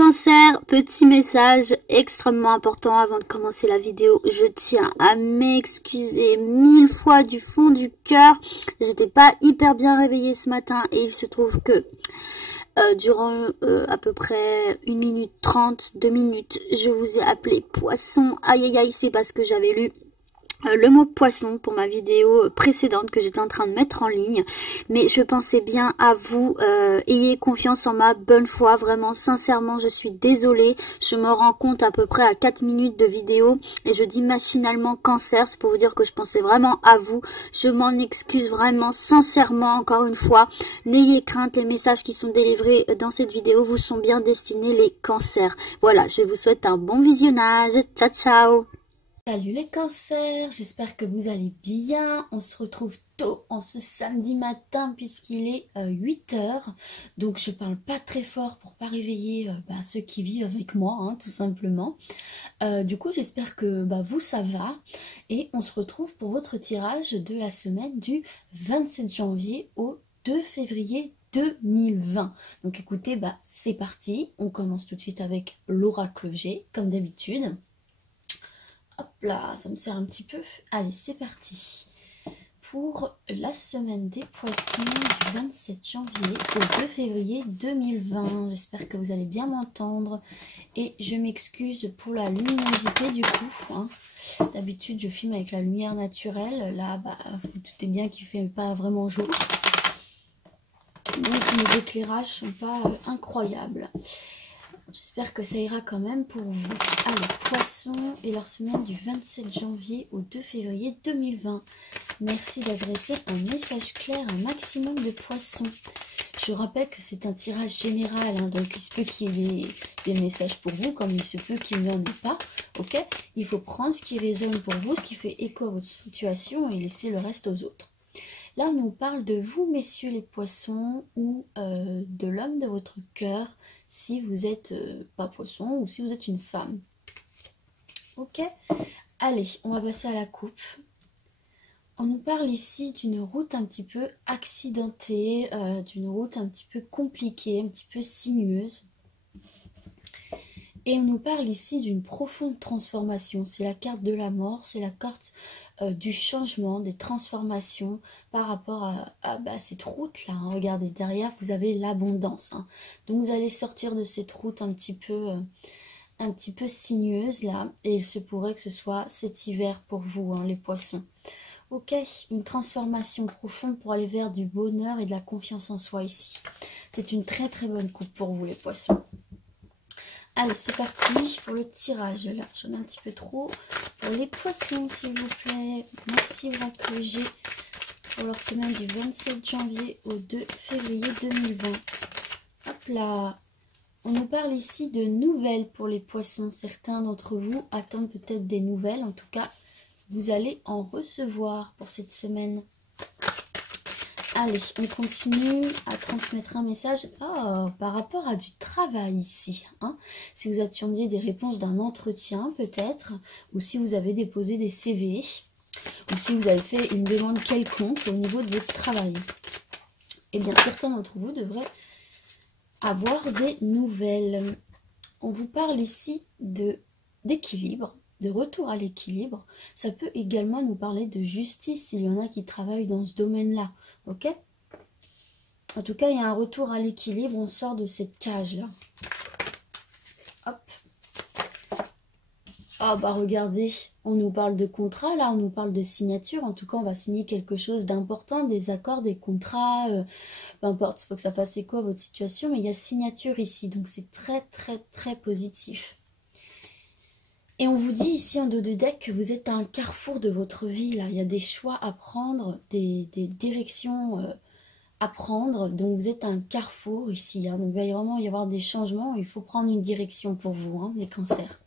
cancers, petit message extrêmement important avant de commencer la vidéo. Je tiens à m'excuser 1000 fois du fond du cœur. J'étais pas hyper bien réveillée ce matin et il se trouve que durant à peu près 1 minute 30, 2 minutes, je vous ai appelé poisson. Aïe aïe aïe, c'est parce que j'avais lu le mot poisson pour ma vidéo précédente que j'étais en train de mettre en ligne, mais je pensais bien à vous. Ayez confiance en ma bonne foi, vraiment sincèrement je suis désolée, je me rends compte à peu près à 4 minutes de vidéo et je dis machinalement cancer, c'est pour vous dire que je pensais vraiment à vous. Je m'en excuse vraiment sincèrement encore une fois, n'ayez crainte, les messages qui sont délivrés dans cette vidéo vous sont bien destinés les cancers. Voilà, je vous souhaite un bon visionnage, ciao ciao. Salut les cancers, j'espère que vous allez bien. On se retrouve tôt en ce samedi matin puisqu'il est 8 h. Donc je parle pas très fort pour pas réveiller ceux qui vivent avec moi, hein, tout simplement. Du coup j'espère que vous ça va. Et on se retrouve pour votre tirage de la semaine du 27 janvier au 2 février 2020. Donc écoutez, c'est parti. On commence tout de suite avec l'oracle G, comme d'habitude. Hop là, ça me sert un petit peu. Allez, c'est parti. Pour la semaine des poissons du 27 janvier au 2 février 2020. J'espère que vous allez bien m'entendre. Et je m'excuse pour la luminosité du coup. Hein. D'habitude, je filme avec la lumière naturelle. Là, vous doutez bien qu'il ne fait pas vraiment jour. Donc, mes éclairages ne sont pas incroyables. J'espère que ça ira quand même pour vous. Allez, poissons et leur semaine du 27 janvier au 2 février 2020. Merci d'adresser un message clair à un maximum de poissons. Je rappelle que c'est un tirage général, hein, donc il se peut qu'il y ait des messages pour vous, comme il se peut qu'il n'y en ait pas. Ok, il faut prendre ce qui résonne pour vous, ce qui fait écho à votre situation et laisser le reste aux autres. Là, on nous parle de vous, messieurs les poissons, ou de l'homme de votre cœur, si vous êtes pas poisson ou si vous êtes une femme. Ok, allez, on va passer à la coupe. On nous parle ici d'une route un petit peu accidentée, d'une route un petit peu compliquée, un petit peu sinueuse. Et on nous parle ici d'une profonde transformation. C'est la carte de la mort, c'est la carte du changement, des transformations par rapport à cette route-là. Hein. Regardez, derrière, vous avez l'abondance. Hein. Donc, vous allez sortir de cette route un petit peu sinueuse, là. Et il se pourrait que ce soit cet hiver pour vous, hein, les poissons. Ok, une transformation profonde pour aller vers du bonheur et de la confiance en soi ici. C'est une très très bonne coupe pour vous, les poissons. Allez, c'est parti pour le tirage. Là, j'en ai un petit peu trop. Pour les poissons, s'il vous plaît. Merci, oracle G, pour leur semaine du 27 janvier au 2 février 2020. Hop là. On nous parle ici de nouvelles pour les poissons. Certains d'entre vous attendent peut-être des nouvelles. En tout cas, vous allez en recevoir pour cette semaine. Allez, on continue à transmettre un message par rapport à du travail ici. Hein. Si vous attendiez des réponses d'un entretien peut-être, ou si vous avez déposé des CV, ou si vous avez fait une demande quelconque au niveau de votre travail. Eh bien, certains d'entre vous devraient avoir des nouvelles. On vous parle ici d'équilibre, de retour à l'équilibre. Ça peut également nous parler de justice s'il y en a qui travaillent dans ce domaine-là. Ok? En tout cas, il y a un retour à l'équilibre. On sort de cette cage-là. Hop. Ah regardez, on nous parle de contrat, là, on nous parle de signature. En tout cas, on va signer quelque chose d'important, des accords, des contrats, peu importe, il faut que ça fasse écho à votre situation. Mais il y a signature ici, donc c'est très, très, très positif. Et on vous dit ici en dos de deck que vous êtes à un carrefour de votre vie. Là. Il y a des choix à prendre, des directions à prendre. Donc vous êtes à un carrefour ici. Hein. Donc il va vraiment y avoir des changements. Il faut prendre une direction pour vous, hein, les cancers.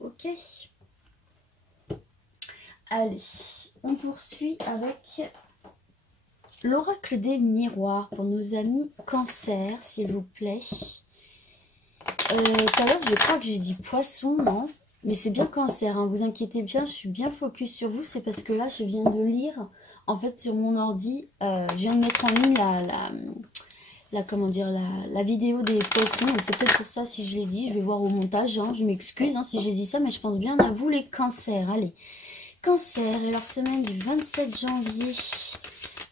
Ok. Allez, on poursuit avec l'oracle des miroirs pour nos amis cancers, s'il vous plaît. Tout à l'heure, je crois que j'ai dit poisson, non ? Mais c'est bien cancer, hein, vous inquiétez bien, je suis bien focus sur vous. C'est parce que là, je viens de lire, en fait, sur mon ordi, je viens de mettre en ligne comment dire, la vidéo des poissons. C'est peut-être pour ça si je l'ai dit. Je vais voir au montage. Hein. Je m'excuse si j'ai dit ça, mais je pense bien à vous les cancers. Allez, cancer et leur semaine du 27 janvier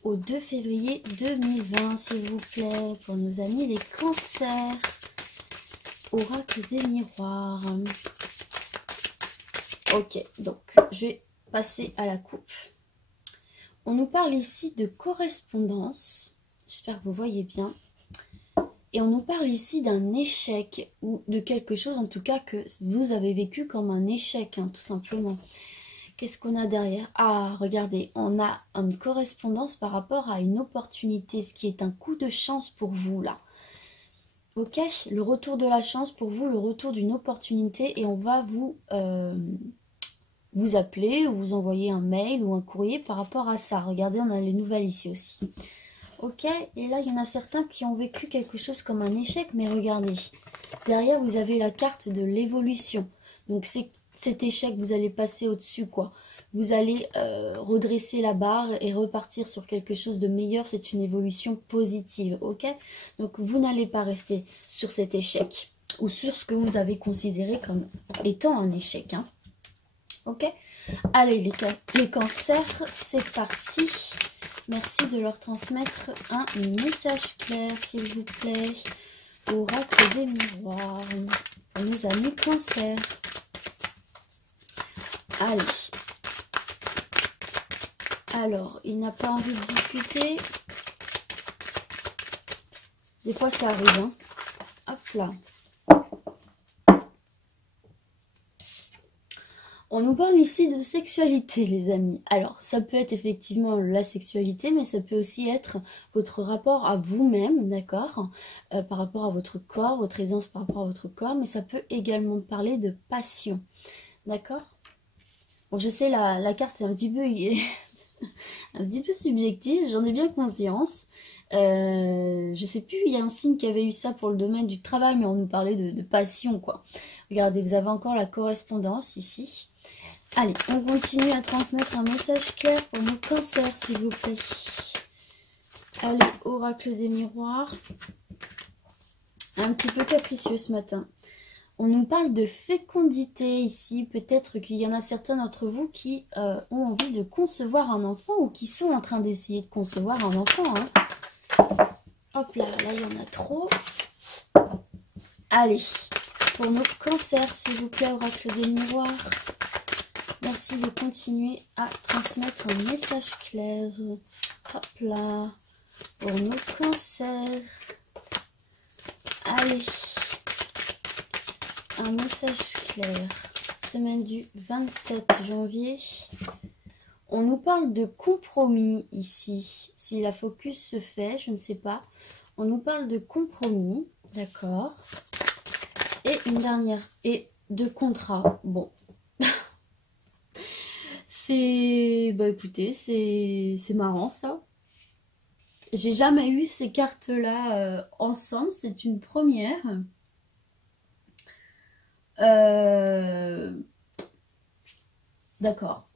au 2 février 2020, s'il vous plaît, pour nos amis les cancers. Oracle des miroirs. Ok, donc je vais passer à la coupe. On nous parle ici de correspondance. J'espère que vous voyez bien. Et on nous parle ici d'un échec ou de quelque chose en tout cas que vous avez vécu comme un échec, hein, tout simplement. Qu'est-ce qu'on a derrière? Ah, regardez, on a une correspondance par rapport à une opportunité, ce qui est un coup de chance pour vous là. Ok, le retour de la chance pour vous, le retour d'une opportunité et on va vous appeler ou vous envoyer un mail ou un courrier par rapport à ça. Regardez, on a les nouvelles ici aussi. Ok, et là, il y en a certains qui ont vécu quelque chose comme un échec, mais regardez. Derrière, vous avez la carte de l'évolution. Donc, cet échec, vous allez passer au-dessus, quoi. Vous allez redresser la barre et repartir sur quelque chose de meilleur. C'est une évolution positive, ok? Donc, vous n'allez pas rester sur cet échec ou sur ce que vous avez considéré comme étant un échec, hein. Ok? Allez, les cancers, c'est parti. Merci de leur transmettre un message clair, s'il vous plaît. Oracle des miroirs. Pour nos amis cancer. Allez. Alors, il n'a pas envie de discuter. Des fois, ça arrive, hein. Hop là. On nous parle ici de sexualité, les amis. Alors, ça peut être effectivement la sexualité, mais ça peut aussi être votre rapport à vous-même, d'accord, par rapport à votre corps, votre aisance par rapport à votre corps, mais ça peut également parler de passion, d'accord. Bon, je sais, la carte est un petit peu subjective, j'en ai bien conscience. Je sais plus, il y a un signe qui avait eu ça pour le domaine du travail, mais on nous parlait de passion, quoi. Regardez, vous avez encore la correspondance ici. Allez, on continue à transmettre un message clair pour nos cancers, s'il vous plaît. Allez, oracle des miroirs. Un petit peu capricieux ce matin. On nous parle de fécondité ici. Peut-être qu'il y en a certains d'entre vous qui ont envie de concevoir un enfant ou qui sont en train d'essayer de concevoir un enfant, hein. Hop là, là il y en a trop. Allez, pour nos cancers, s'il vous plaît, oracle des miroirs. Merci de continuer à transmettre un message clair. Hop là. Pour nos cancers. Allez. Un message clair. Semaine du 27 janvier. On nous parle de compromis ici. Si la focus se fait, je ne sais pas. On nous parle de compromis. D'accord. Et une dernière. Et de contrat. Bon. Bah écoutez, c'est marrant ça. J'ai jamais eu ces cartes-là ensemble, c'est une première. D'accord.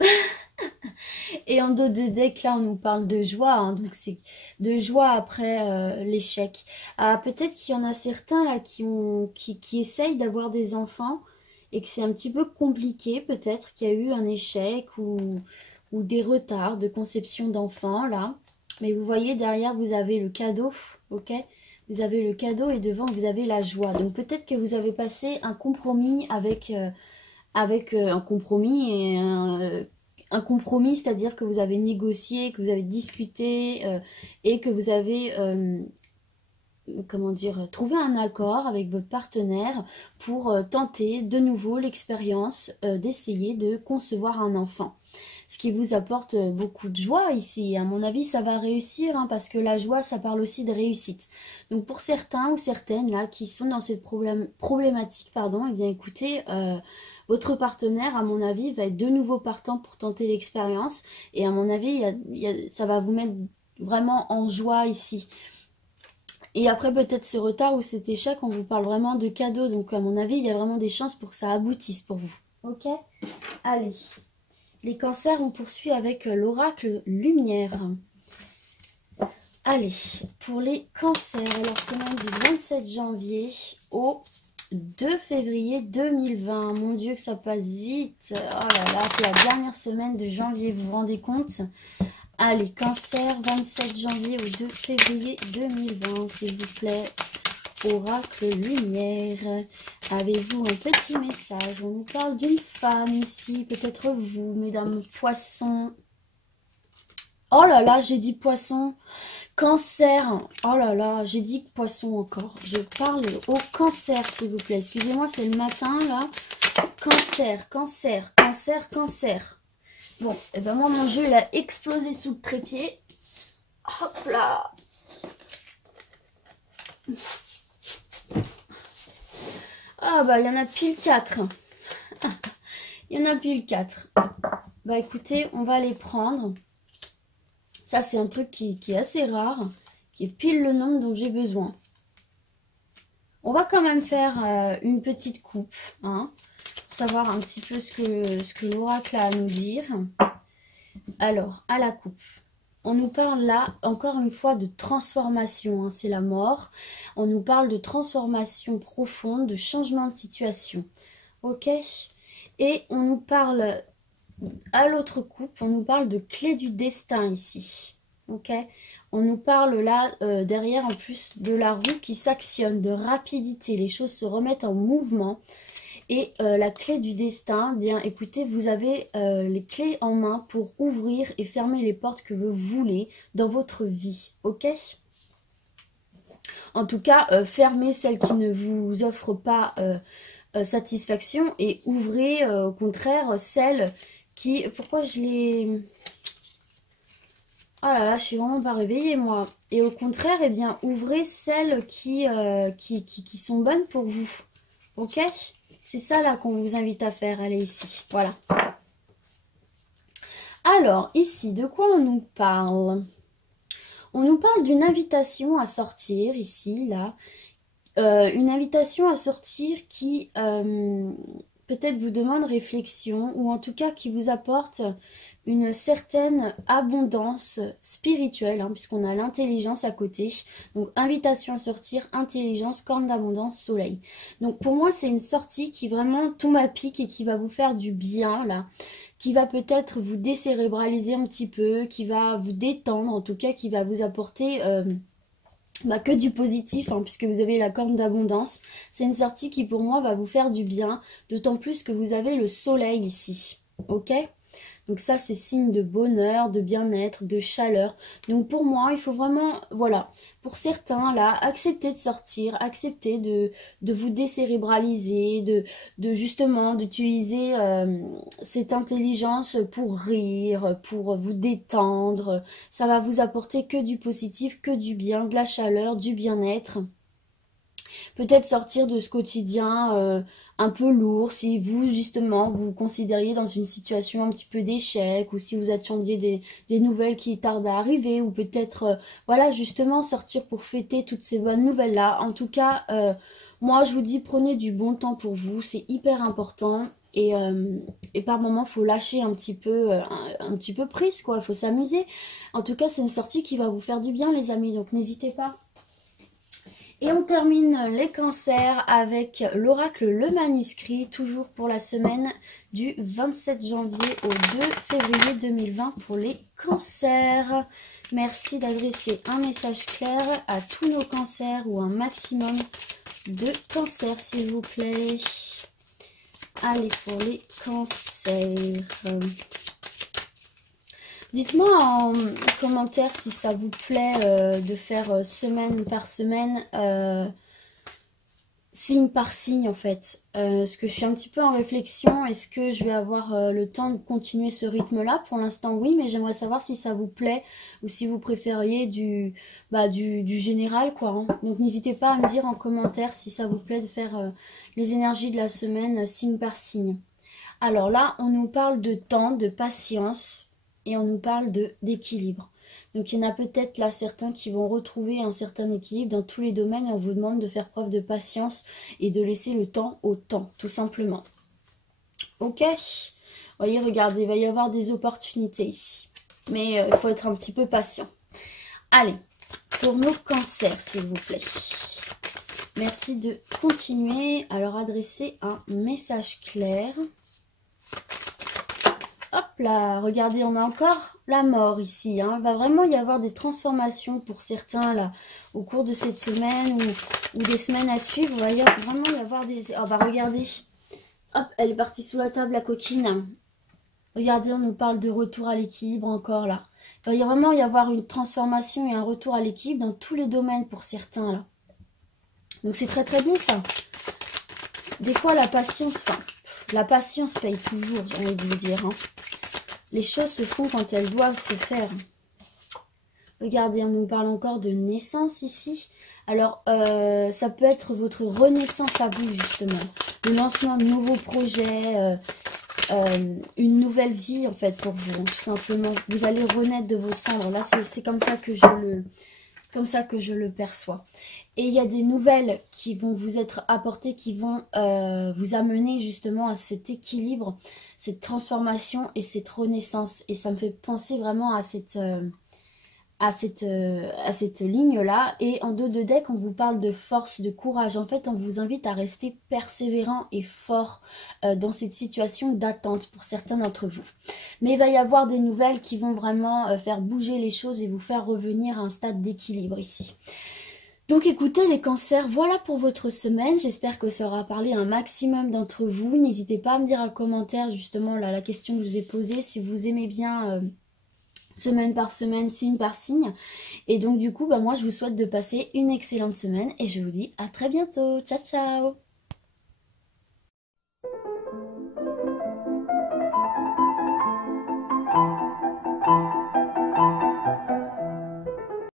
Et en dos de deck, là, on nous parle de joie, hein, donc c'est de joie après l'échec. Ah, peut-être qu'il y en a certains là qui essayent d'avoir des enfants et que c'est un petit peu compliqué, peut-être qu'il y a eu un échec ou des retards de conception d'enfants, là. Mais vous voyez, derrière, vous avez le cadeau, ok? Vous avez le cadeau et devant, vous avez la joie. Donc, peut-être que vous avez passé un compromis avec un compromis et un compromis, c'est-à-dire que vous avez négocié, que vous avez discuté et que vous avez... comment dire, trouver un accord avec votre partenaire pour tenter de nouveau l'expérience d'essayer de concevoir un enfant. Ce qui vous apporte beaucoup de joie ici. À mon avis, ça va réussir hein, parce que la joie, ça parle aussi de réussite. Donc pour certains ou certaines là qui sont dans cette problématique, pardon, eh bien écoutez, votre partenaire, à mon avis, va être de nouveau partant pour tenter l'expérience. Et à mon avis, ça va vous mettre vraiment en joie ici. Et après, peut-être ce retard ou cet échec, on vous parle vraiment de cadeaux. Donc, à mon avis, il y a vraiment des chances pour que ça aboutisse pour vous. Ok? Allez. Les cancers, on poursuit avec l'oracle lumière. Allez, pour les cancers, alors semaine du 27 janvier au 2 février 2020. Mon Dieu que ça passe vite. Oh là là, c'est la dernière semaine de janvier, vous vous rendez compte? Allez, cancer, 27 janvier au 2 février 2020, s'il vous plaît. Oracle lumière, avez-vous un petit message? On nous parle d'une femme ici, peut-être vous, mesdames poissons. Oh là là, j'ai dit poisson. Cancer, oh là là, j'ai dit poisson encore. Je parle au cancer, s'il vous plaît. Excusez-moi, c'est le matin, là. Cancer, cancer, cancer, cancer. Bon, et ben moi, mon jeu, il a explosé sous le trépied. Hop là. Ah bah, il y en a pile 4. Il y en a pile 4. Bah écoutez, on va les prendre. Ça, c'est un truc qui est assez rare, qui est pile le nombre dont j'ai besoin. On va quand même faire une petite coupe, hein, pour savoir un petit peu ce que l'oracle a à nous dire. Alors, à la coupe, on nous parle là, encore une fois, de transformation, hein, c'est la mort. On nous parle de transformation profonde, de changement de situation, ok? Et on nous parle... À l'autre coupe, on nous parle de clé du destin ici. Ok, on nous parle là, derrière en plus, de la roue qui s'actionne, de rapidité. Les choses se remettent en mouvement. Et la clé du destin, bien écoutez, vous avez les clés en main pour ouvrir et fermer les portes que vous voulez dans votre vie. Ok? En tout cas, fermez celles qui ne vous offrent pas satisfaction et ouvrez au contraire celles qui... Pourquoi je l'ai... Oh là là, je suis vraiment pas réveillée moi. Et au contraire, eh bien, ouvrez celles qui sont bonnes pour vous. Ok? C'est ça là qu'on vous invite à faire. Allez ici. Voilà. Alors, ici, de quoi on nous parle? On nous parle d'une invitation à sortir, ici, là. Une invitation à sortir qui... peut-être vous demande réflexion ou en tout cas qui vous apporte une certaine abondance spirituelle, hein, puisqu'on a l'intelligence à côté. Donc, invitation à sortir, intelligence, corne d'abondance, soleil. Donc, pour moi, c'est une sortie qui vraiment tombe à pic et qui va vous faire du bien, là. Qui va peut-être vous décérébraliser un petit peu, qui va vous détendre, en tout cas, qui va vous apporter... que du positif, hein, puisque vous avez la corne d'abondance. C'est une sortie qui pour moi va vous faire du bien, d'autant plus que vous avez le soleil ici, ok? Donc ça c'est signe de bonheur, de bien-être, de chaleur. Donc pour moi il faut vraiment, voilà, pour certains là, accepter de sortir, accepter de vous décérébraliser, de justement d'utiliser cette intelligence pour rire, pour vous détendre. Ça va vous apporter que du positif, que du bien, de la chaleur, du bien-être. Peut-être sortir de ce quotidien un peu lourd, si vous justement vous considériez dans une situation un petit peu d'échec, ou si vous attendiez des nouvelles qui tardent à arriver, ou peut-être voilà justement sortir pour fêter toutes ces bonnes nouvelles là. En tout cas moi je vous dis prenez du bon temps pour vous, c'est hyper important. Et par moments, il faut lâcher un petit peu prise, quoi. Il faut s'amuser. En tout cas, c'est une sortie qui va vous faire du bien, les amis. Donc, n'hésitez pas. Et on termine les cancers avec l'oracle Le Manuscrit, toujours pour la semaine du 27 janvier au 2 février 2020 pour les cancers. Merci d'adresser un message clair à tous nos cancers ou un maximum de cancers, s'il vous plaît. Allez, pour les cancers. Dites-moi en commentaire si ça vous plaît de faire semaine par semaine, signe par signe en fait. Est-ce que je suis un petit peu en réflexion? Est-ce que je vais avoir le temps de continuer ce rythme-là? Pour l'instant, oui, mais j'aimerais savoir si ça vous plaît ou si vous préfériez du général, quoi. Hein. Donc n'hésitez pas à me dire en commentaire si ça vous plaît de faire les énergies de la semaine signe par signe. Alors là, on nous parle de temps, de patience. Et on nous parle d'équilibre. Donc il y en a peut-être là certains qui vont retrouver un certain équilibre. Dans tous les domaines, on vous demande de faire preuve de patience et de laisser le temps au temps, tout simplement. Ok? Voyez, regardez, il va y avoir des opportunités ici. Mais il faut être un petit peu patient. Allez, pour nos cancers, s'il vous plaît. Merci de continuer à leur adresser un message clair. Hop là, regardez, on a encore la mort ici. Hein. Il va vraiment y avoir des transformations pour certains là au cours de cette semaine ou des semaines à suivre. Il va vraiment y avoir des... Oh bah regardez, hop, elle est partie sous la table, la coquine. Regardez, on nous parle de retour à l'équilibre encore là. Il va vraiment y avoir une transformation et un retour à l'équilibre dans tous les domaines pour certains là. Donc c'est très très bon ça. Des fois la patience, la patience paye toujours, j'ai envie de vous dire. Hein. Les choses se font quand elles doivent se faire. Regardez, on nous parle encore de naissance ici. Alors, ça peut être votre renaissance à vous, justement. Le lancement de nouveaux projets, une nouvelle vie, en fait, pour vous, tout simplement. Vous allez renaître de vos cendres. Là, c'est comme ça que je le perçois. Et il y a des nouvelles qui vont vous être apportées, qui vont vous amener justement à cet équilibre, cette transformation et cette renaissance. Et ça me fait penser vraiment à cette ligne-là. Et en dos de deck, on vous parle de force, de courage. En fait, on vous invite à rester persévérant et fort dans cette situation d'attente pour certains d'entre vous. Mais il va y avoir des nouvelles qui vont vraiment faire bouger les choses et vous faire revenir à un stade d'équilibre ici. Donc écoutez les cancers, voilà pour votre semaine. J'espère que ça aura parlé à un maximum d'entre vous. N'hésitez pas à me dire en commentaire justement la question que je vous ai posée, si vous aimez bien... semaine par semaine, signe par signe. Et donc du coup, moi je vous souhaite de passer une excellente semaine et je vous dis à très bientôt. Ciao ciao.